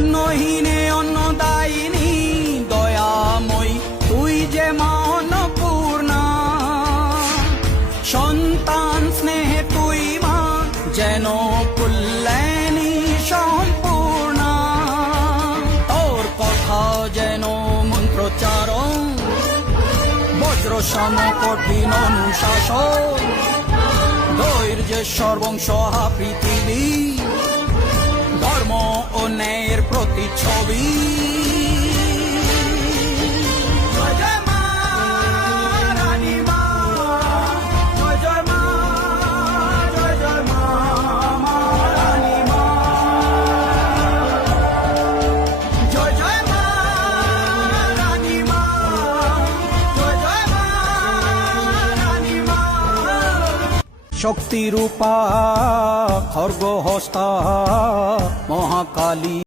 অন্নহীনে অন্নদায়িনী দয়াময়ী তুই যে মা অন্নপূর্ণা। সন্তান স্নেহে তুই মা যেন কল্যাণী সম্পূর্ণা। তোর কথা যেন মন্ত্রোচ্চারণ, বজ্র সম কঠিন অনুশাসন। ধৈর্যের সর্বংসহা পৃথিবী, ধর্ম ও ন্যায়ের প্রতিচ্ছবি। জয় জয় মা রানী মা, জয় জয় মা, জয় জয় মা, মা রানী মা। জয় জয় মা রানী মা, জয় জয় মা রানী মা। শক্তিরূপা খর্গহস্তা মহাকালী।